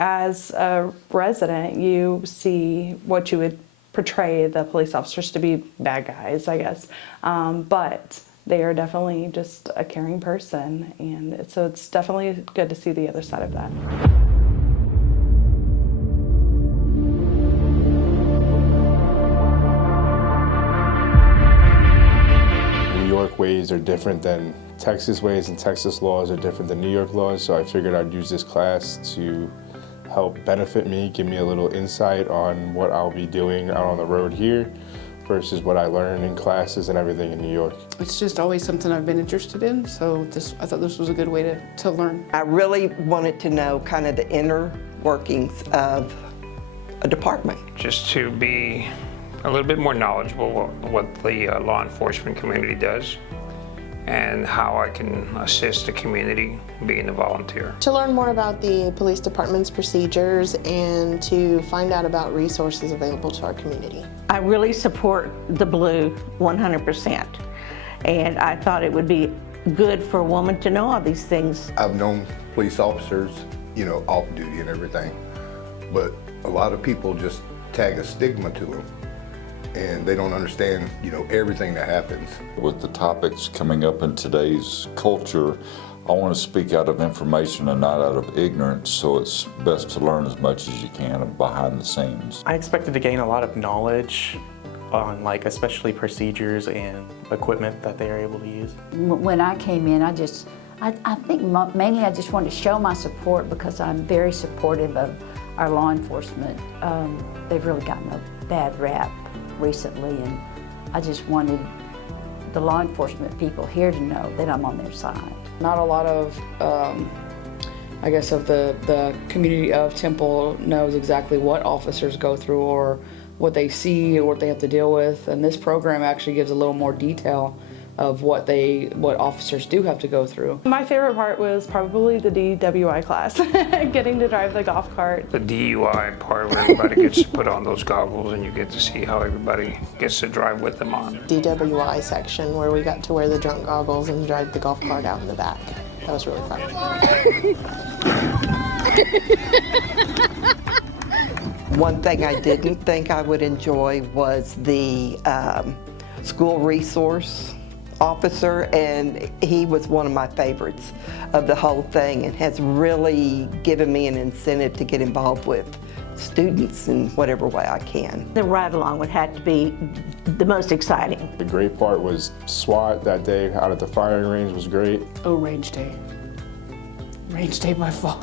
As a resident, you see what you would portray the police officers to be bad guys, I guess. But they are definitely just a caring person, and so it's definitely good to see the other side of that. New York ways are different than Texas ways, and Texas laws are different than New York laws, so I figured I'd use this class to help benefit me, give me a little insight on what I'll be doing out on the road here versus what I learned in classes and everything in New York. It's just always something I've been interested in, so I thought this was a good way to learn. I really wanted to know kind of the inner workings of a department. Just to be a little bit more knowledgeable of what the law enforcement community does and how I can assist the community being a volunteer. To learn more about the police department's procedures and to find out about resources available to our community. I really support the Blue 100%, and I thought it would be good for a woman to know all these things. I've known police officers, off duty and everything, but a lot of people just tag a stigma to them, and they don't understand, everything that happens. With the topics coming up in today's culture, I want to speak out of information and not out of ignorance, so it's best to learn as much as you can behind the scenes. I expected to gain a lot of knowledge on especially procedures and equipment that they are able to use. When I came in, I think mainly I just wanted to show my support because I'm very supportive of our law enforcement. They've really gotten a bad rap recently, and I just wanted the law enforcement people here to know that I'm on their side. Not a lot of, I guess, of the community of Temple knows exactly what officers go through or what they see or what they have to deal with, and this program actually gives a little more detail of what officers do have to go through. My favorite part was probably the DWI class, getting to drive the golf cart. The DUI part where everybody gets to put on those goggles and you get to see how everybody gets to drive with them on. DWI section where we got to wear the drunk goggles and drive the golf cart out in the back. That was really fun. One thing I didn't think I would enjoy was the school resource officer, and he was one of my favorites of the whole thing and has really given me an incentive to get involved with students in whatever way I can. The ride along would have to be the most exciting. The great part was SWAT that day out at the firing range was great. Oh, range day. Range day by far.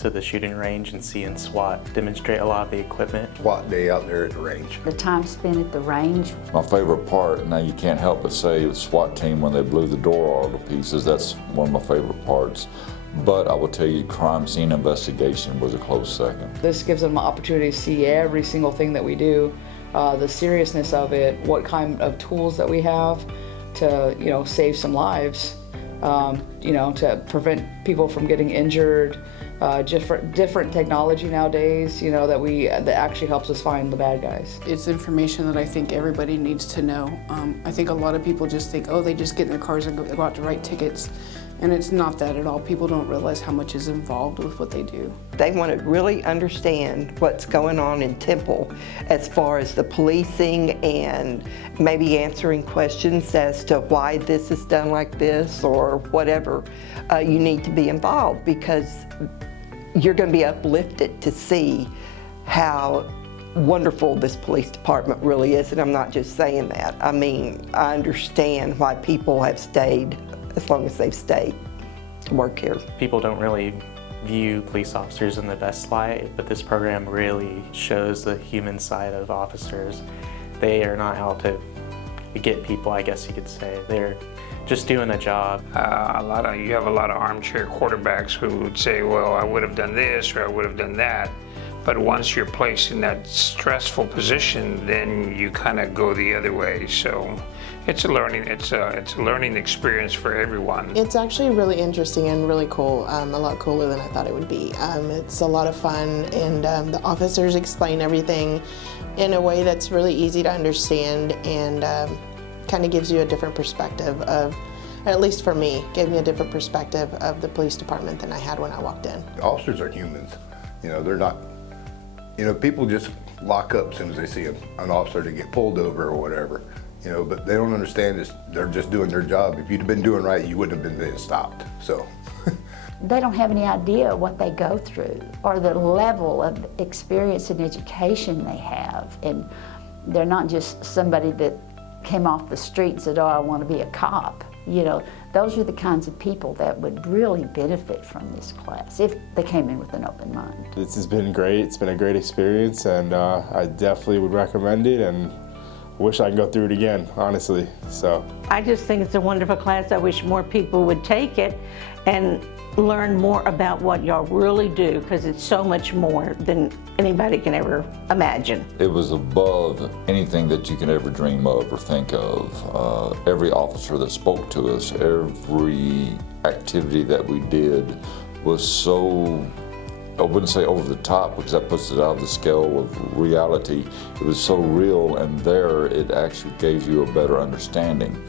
To the shooting range and seeing SWAT demonstrate a lot of the equipment. SWAT day out there at the range. The time spent at the range. My favorite part, now you can't help but say the SWAT team when they blew the door all to pieces, that's one of my favorite parts. But I will tell you, crime scene investigation was a close second. This gives them an opportunity to see every single thing that we do, the seriousness of it, what kind of tools that we have to, save some lives, to prevent people from getting injured, different technology nowadays, that actually helps us find the bad guys. It's information that I think everybody needs to know. I think a lot of people just think, oh, they just get in their cars and go out to write tickets. And it's not that at all. People don't realize how much is involved with what they do. They want to really understand what's going on in Temple as far as the policing and maybe answering questions as to why this is done like this or whatever. You need to be involved because you're going to be uplifted to see how wonderful this police department really is. And I'm not just saying that. I mean, I understand why people have stayed as long as they've stayed to work here. People don't really view police officers in the best light, but this program really shows the human side of officers. They are not out to get people, I guess you could say. They're just doing a job. You have a lot of armchair quarterbacks who would say, well, I would have done this or I would have done that. But once you're placed in that stressful position, then you kind of go the other way. So it's a learning experience for everyone. It's actually really interesting and really cool, a lot cooler than I thought it would be. It's a lot of fun, and the officers explain everything in a way that's really easy to understand and kind of gives you a different perspective of at least for me, gave me a different perspective of the police department than I had when I walked in. Officers are humans. You know, they're not, you know, people just lock up as soon as they see an officer to get pulled over or whatever. You know, but they don't understand this. They're just doing their job. If you'd have been doing right, you wouldn't have been stopped. So. They don't have any idea what they go through or the level of experience and education they have. And they're not just somebody that came off the street and said, oh, I want to be a cop. You know, those are the kinds of people that would really benefit from this class if they came in with an open mind. This has been great. It's been a great experience, and I definitely would recommend it, and wish I could go through it again, honestly. So I just think it's a wonderful class. I wish more people would take it and learn more about what y'all really do, because it's so much more than anybody can ever imagine. It was above anything that you can ever dream of or think of. Every officer that spoke to us, every activity that we did was so, I wouldn't say over the top because that puts it out of the scale of reality. It was so real, and there it actually gave you a better understanding.